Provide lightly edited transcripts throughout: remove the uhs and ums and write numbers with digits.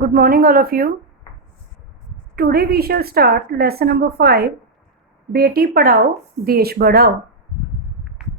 Good morning, all of you. Today we shall start lesson number 5, Beti Padhao, Desh Badhao.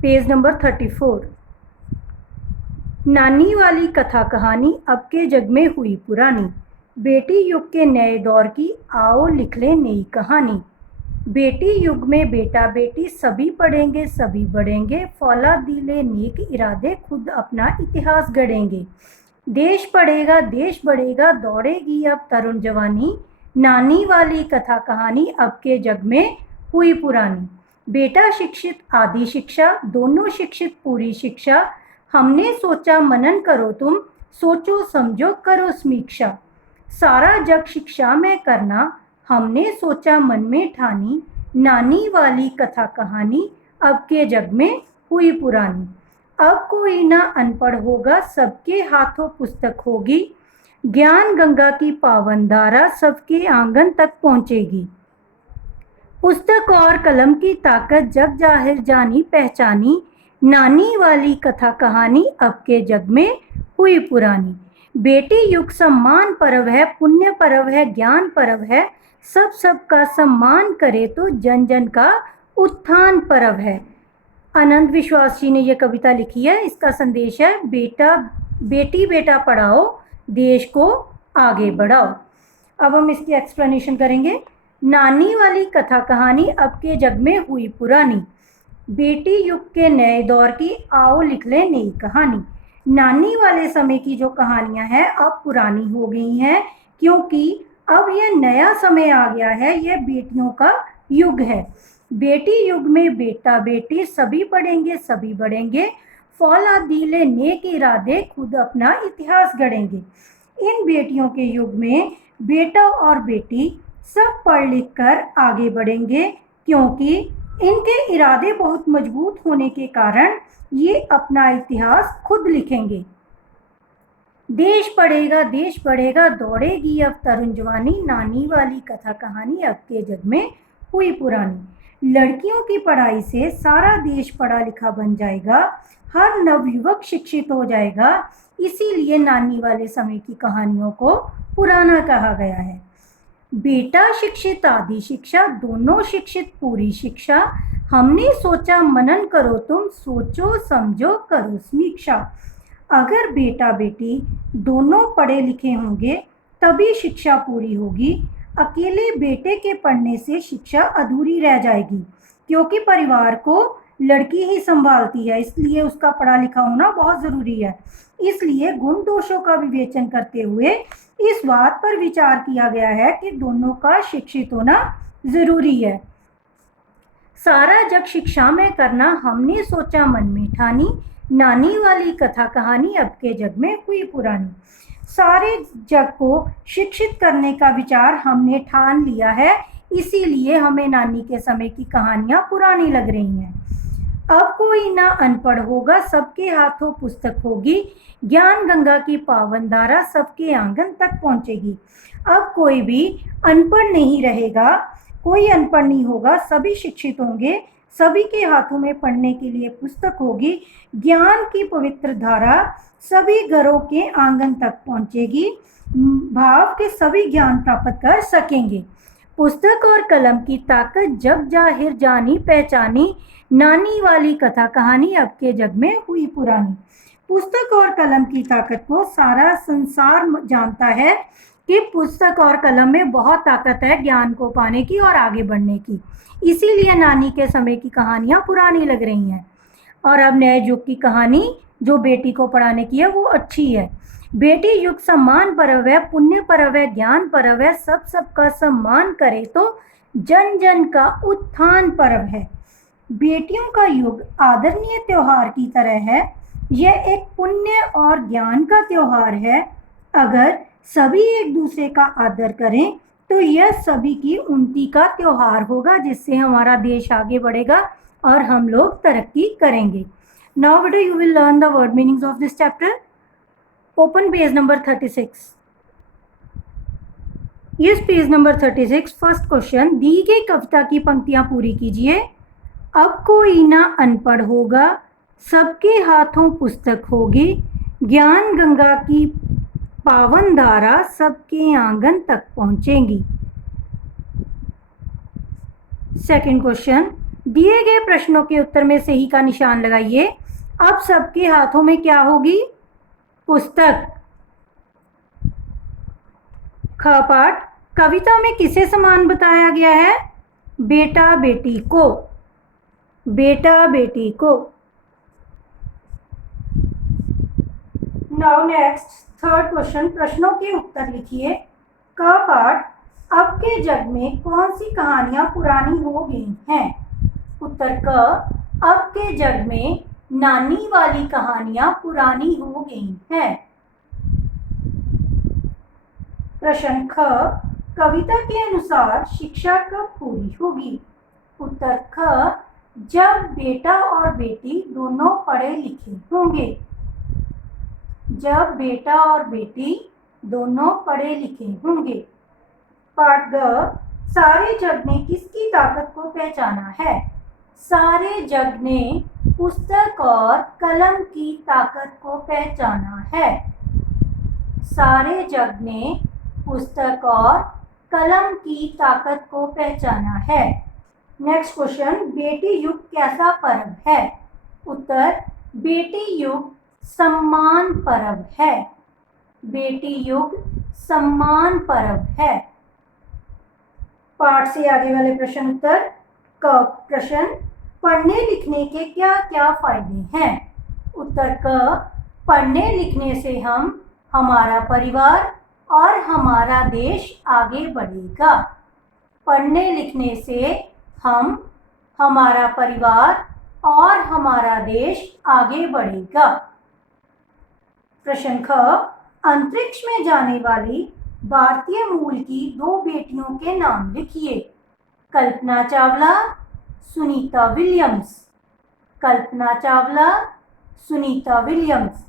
Page number 34. नानी वाली कथा कहानी अब के जग में हुई पुरानी, बेटी युग के नए दौर की आओ लिख ले नई कहानी। बेटी युग में बेटा बेटी सभी पढ़ेंगे सभी बढ़ेंगे, फौलाद दिले नेक इरादे खुद अपना इतिहास गढ़ेंगे। देश पढ़ेगा देश बढ़ेगा, दौड़ेगी अब तरुण जवानी, नानी वाली कथा कहानी अब के जग में हुई पुरानी। बेटा शिक्षित आदि शिक्षा, दोनों शिक्षित पूरी शिक्षा, हमने सोचा मनन करो तुम, सोचो समझो करो समीक्षा। सारा जग शिक्षा में करना, हमने सोचा मन में ठानी, नानी वाली कथा कहानी अब के जग में हुई पुरानी। अब कोई ना अनपढ़ होगा, सबके हाथों पुस्तक होगी, ज्ञान गंगा की पावन धारा सबके आंगन तक पहुंचेगी। पुस्तक और कलम की ताकत जग जाहिर जानी पहचानी, नानी वाली कथा कहानी अब के जग में हुई पुरानी। बेटी युग सम्मान पर्व है, पुण्य पर्व है, ज्ञान पर्व है, सब सबका सम्मान करे तो जन जन का उत्थान पर्व है। आनंद विश्वास जी ने यह कविता लिखी है। इसका संदेश है बेटी बेटा पढ़ाओ, देश को आगे बढ़ाओ। अब हम इसकी एक्सप्लेनेशन करेंगे। नानी वाली कथा कहानी अब के जग में हुई पुरानी, बेटी युग के नए दौर की आओ लिख ले नई कहानी। नानी वाले समय की जो कहानियां हैं अब पुरानी हो गई हैं, क्योंकि अब यह नया समय आ गया है, यह बेटियों का युग है। बेटी युग में बेटा बेटी सभी पढ़ेंगे सभी बढ़ेंगे, फौलाद दिले नेक इरादे खुद अपना इतिहास गढ़ेंगे। इन बेटियों के युग में बेटा और बेटी सब पढ़ लिख कर आगे बढ़ेंगे, क्योंकि इनके इरादे बहुत मजबूत होने के कारण ये अपना इतिहास खुद लिखेंगे। देश पढ़ेगा देश बढ़ेगा, दौड़ेगी अब तरुण जवानी, नानी वाली कथा कहानी अब के जग में हुई पुरानी। लड़कियों की पढ़ाई से सारा देश पढ़ा लिखा बन जाएगा, हर नवयुवक शिक्षित हो जाएगा, इसीलिए नानी वाले समय की कहानियों को पुराना कहा गया है। बेटा शिक्षित आदि शिक्षा, दोनों शिक्षित पूरी शिक्षा, हमने सोचा मनन करो तुम, सोचो समझो करो समीक्षा। अगर बेटा बेटी दोनों पढ़े लिखे होंगे तभी शिक्षा पूरी होगी। अकेले बेटे के पढ़ने से शिक्षा अधूरी रह जाएगी, क्योंकि परिवार को लड़की ही संभालती है, इसलिए उसका पढ़ा लिखा होना बहुत ज़रूरी है। इसलिए गुण दोषों का विवेचन करते हुए इस बात पर विचार किया गया है कि दोनों का शिक्षित होना ज़रूरी है। सारा जग शिक्षा में करना, हमने सोचा मन में ठानी, नानी वाली कथा कहानी अब के जग में हुई पुरानी। सारे जग को शिक्षित करने का विचार हमने ठान लिया है, इसीलिए हमें नानी के समय की कहानियां पुरानी लग रही हैं। अब कोई ना अनपढ़ होगा, सबके हाथों पुस्तक होगी, ज्ञान गंगा की पावन धारा सबके आंगन तक पहुंचेगी। अब कोई भी अनपढ़ नहीं रहेगा, कोई अनपढ़ नहीं होगा, सभी शिक्षित होंगे, सभी के हाथों में पढ़ने के लिए पुस्तक होगी, ज्ञान की पवित्र धारा सभी घरों के आंगन तक पहुंचेगी, भाव के सभी ज्ञान प्राप्त कर सकेंगे। पुस्तक और कलम की ताकत जग जाहिर जानी पहचानी, नानी वाली कथा कहानी अब के जग में हुई पुरानी। पुस्तक और कलम की ताकत को सारा संसार जानता है कि पुस्तक और कलम में बहुत ताकत है ज्ञान को पाने की और आगे बढ़ने की, इसीलिए नानी के समय की कहानियां पुरानी लग रही हैं। और अब नए युग की कहानी जो बेटी को पढ़ाने की है वो अच्छी है। बेटी युग सम्मान पर्व है, पुण्य पर्व है, ज्ञान पर्व है, सब सबका सम्मान करे तो जन जन का उत्थान पर्व है। बेटियों का युग आदरणीय त्योहार की तरह है, यह एक पुण्य और ज्ञान का त्योहार है। अगर सभी एक दूसरे का आदर करें तो यह सभी की उन्नति का त्योहार होगा, जिससे हमारा देश आगे बढ़ेगा और हम लोग तरक्की करेंगे। Now you will learn the word meanings of this chapter. Open page number 36. Yes, page number 36. First question. दी गई कविता की पंक्तियां पूरी कीजिए। अब कोई ना अनपढ़ होगा, सबके हाथों पुस्तक होगी, ज्ञान गंगा की पावन धारा सबके आंगन तक पहुंचेंगी। सेकंड क्वेश्चन, दिए गए प्रश्नों के उत्तर में सही का निशान लगाइए। अब सबके हाथों में क्या होगी? पुस्तक। ख पाठ, कविता में किसे समान बताया गया है? बेटा बेटी को। बेटा बेटी को। नाउ नेक्स्ट थर्ड क्वेश्चन, प्रश्नों के उत्तर लिखिए। क पाठ, अब के जग में कौन सी कहानियां पुरानी हो गई हैं? उत्तर क, अब के जग में नानी वाली कहानियां पुरानी हो गई हैं। प्रश्न ख, कविता के अनुसार शिक्षा कब पूरी होगी? उत्तर ख, जब बेटा और बेटी दोनों पढ़े लिखे होंगे। जब बेटा और बेटी दोनों पढ़े लिखे होंगे। पाठ ग, सारे जग ने किसकी ताकत को पहचाना है? सारे जग ने पुस्तक और कलम की ताकत को पहचाना है। सारे जग ने पुस्तक और कलम की ताकत को पहचाना है। नेक्स्ट क्वेश्चन, बेटी युग कैसा पर्व है? उत्तर, बेटी युग सम्मान पर्व है। बेटी युग सम्मान पर्व है। पाठ से आगे वाले प्रश्न उत्तर। क प्रश्न, पढ़ने लिखने के क्या क्या फायदे हैं? उत्तर क, पढ़ने लिखने से हम, हमारा परिवार और हमारा देश आगे बढ़ेगा। पढ़ने लिखने से हम, हमारा परिवार और हमारा देश आगे बढ़ेगा। प्रश्न ख, अंतरिक्ष में जाने वाली भारतीय मूल की दो बेटियों के नाम लिखिए। Kalpana Chawla, Sunita Williams. Kalpana Chawla, Sunita Williams.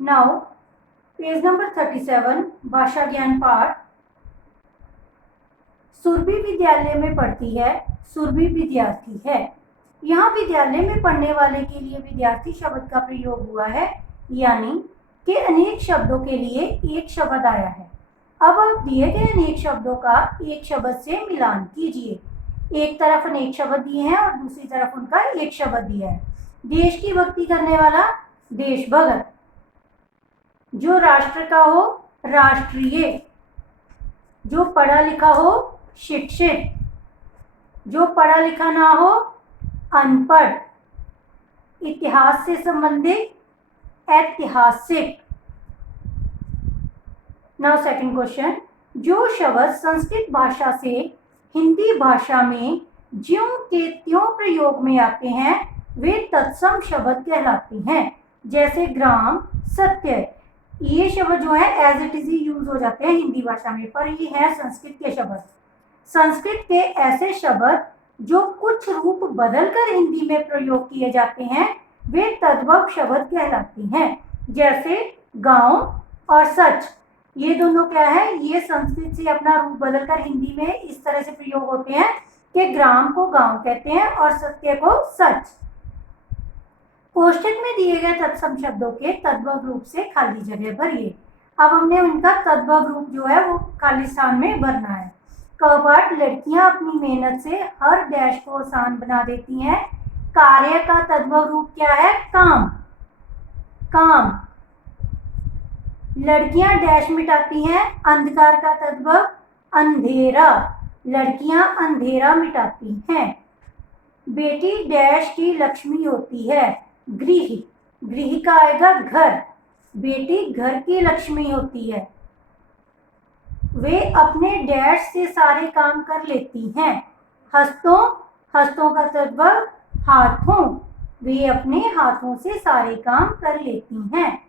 Now page number 37, भाषा ज्ञान पाठ। सुरभि विद्यालय में पढ़ती है, सुरभि विद्यार्थी है। यहाँ विद्यालय में पढ़ने वाले के लिए विद्यार्थी शब्द का प्रयोग हुआ है, यानी कि अनेक शब्दों के लिए एक शब्द आया है। अब आप दिए गए अनेक शब्दों का एक शब्द से मिलान कीजिए। एक तरफ अनेक शब्द दिए हैं और दूसरी तरफ उनका एक शब्द दिया है। देश की भक्ति करने वाला देशभक्त। जो राष्ट्र का हो राष्ट्रीय। जो पढ़ा लिखा हो शिक्षित। जो पढ़ा लिखा ना हो अनपढ़। इतिहास से संबंधित ऐतिहासिक। नाउ सेकंड क्वेश्चन, जो शब्द संस्कृत भाषा से हिंदी भाषा में ज्यों के त्यों प्रयोग में आते हैं वे तत्सम शब्द कहलाते हैं। जैसे ग्राम, सत्य, ये शब्द जो है एज इट इज यूज हो जाते हैं हिंदी भाषा में, पर ये है संस्कृत के शब्द। संस्कृत के ऐसे शब्द जो कुछ रूप बदलकर हिंदी में प्रयोग किए जाते हैं वे तद्भव शब्द कहलाते हैं। जैसे गांव और सच, ये दोनों क्या है, ये संस्कृत से अपना रूप बदलकर हिंदी में इस तरह से प्रयोग होते हैं कि ग्राम को गांव कहते हैं और सत्य को सच। कोष्टक में दिए गए तत्सम शब्दों के तद्भव रूप से खाली जगह भरिए। अब हमने उनका तद्भव रूप जो है वो खाली स्थान में भरना है। कपाट, लड़कियां अपनी मेहनत से हर डैश को आसान बना देती हैं। कार्य का तद्भव रूप क्या है? काम। काम। लड़कियां डैश मिटाती हैं। अंधकार का तद्भव अंधेरा। लड़कियां अंधेरा मिटाती हैं। बेटी डैश की लक्ष्मी होती है। गृह। गृह का आएगा घर। बेटी घर की लक्ष्मी होती है। वे अपने डैश से सारे काम कर लेती हैं। हस्तों। हस्तों का तद्भव हाथों। वे अपने हाथों से सारे काम कर लेती हैं।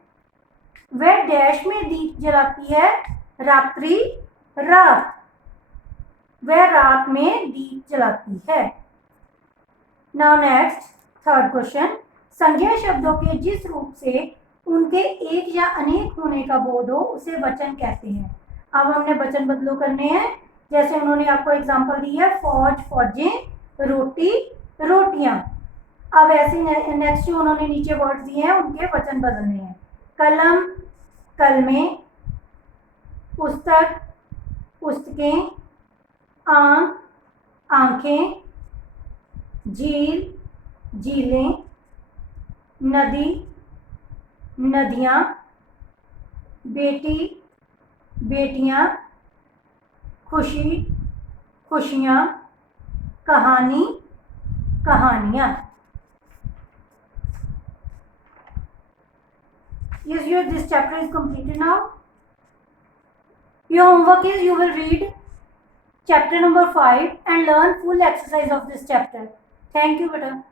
वह डैश में दीप जलाती है। रात्रि, रात। वह रात में दीप जलाती है। नाउ नेक्स्ट थर्ड क्वेश्चन, संज्ञा शब्दों के जिस रूप से उनके एक या अनेक होने का बोध हो उसे वचन कहते हैं। अब हमने वचन बदलो करने हैं। जैसे उन्होंने आपको एग्जांपल दी है फौज फौजें, रोटी रोटियां। अब ऐसे नेक्स्ट जो उन्होंने नीचे वर्ड्स दिए हैं उनके वचन बदलने हैं। कलम कलमें, पुस्तक पुस्तकें, आंख आंखें, झील झीलें, नदी नदियाँ, बेटी बेटियाँ, खुशी खुशियाँ, कहानी कहानियाँ। This chapter is completed now. Your homework is you will read chapter number 5 and learn full exercise of this chapter. Thank you, beta.